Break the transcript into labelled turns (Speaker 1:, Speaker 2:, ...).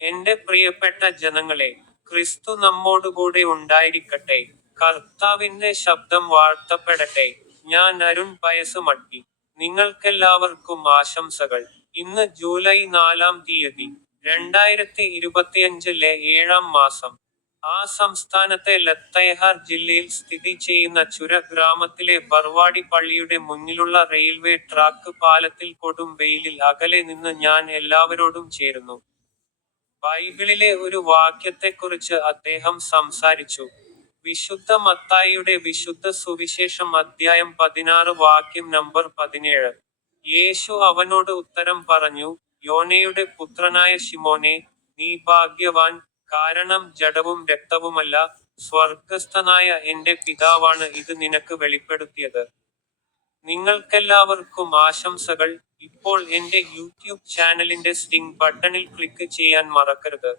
Speaker 1: എന്റെ പ്രിയപ്പെട്ട ജനങ്ങളെ ക്രിസ്തു നമ്മോടുകൂടെ ഉണ്ടായിരിക്കട്ടെ. കർത്താവിന്റെ ശബ്ദം വാഴ്ത്തപ്പെടട്ടെ. ഞാൻ അരുൺ പയസ് മട്ടി. നിങ്ങൾക്കെല്ലാവർക്കും ആശംസകൾ. ഇന്ന് ജൂലൈ നാലാം തീയതി രണ്ടായിരത്തി ഇരുപത്തിയഞ്ചിലെ ഏഴാം മാസം. ആ സംസ്ഥാനത്തെ ലത്തയഹാർ ജില്ലയിൽ സ്ഥിതി ചെയ്യുന്ന ചുര ഗ്രാമത്തിലെ ബർവാടി പള്ളിയുടെ മുന്നിലുള്ള റെയിൽവേ ട്രാക്ക് പാലത്തിൽ കൊടും വെയിലിൽ അകലെ നിന്ന് ഞാൻ എല്ലാവരോടും ചേരുന്നു. ബൈബിളിലെ ഒരു വാക്യത്തെക്കുറിച്ച് അദ്ദേഹം സംസാരിച്ചു. വിശുദ്ധ മത്തായിയുടെ വിശുദ്ധ സുവിശേഷം അദ്ധ്യായം പതിനാറ് വാക്യം നമ്പർ പതിനേഴ്. യേശു അവനോട് ഉത്തരം പറഞ്ഞു യോനയുടെ പുത്രനായ ശിമോനെ നീ ഭാഗ്യവാൻ കാരണം ജഡവും രക്തവുമല്ല സ്വർഗസ്ഥനായ എന്റെ പിതാവാണ് ഇത് നിനക്ക് വെളിപ്പെടുത്തിയത്. നിങ്ങൾക്കെല്ലാവർക്കും ആശംസകൾ. ഇപ്പോൾ എന്റെ യൂട്യൂബ് ചാനലിന്റെ സ്റ്റിംഗ് ബട്ടണിൽ ക്ലിക്ക് ചെയ്യാൻ മറക്കരുത്.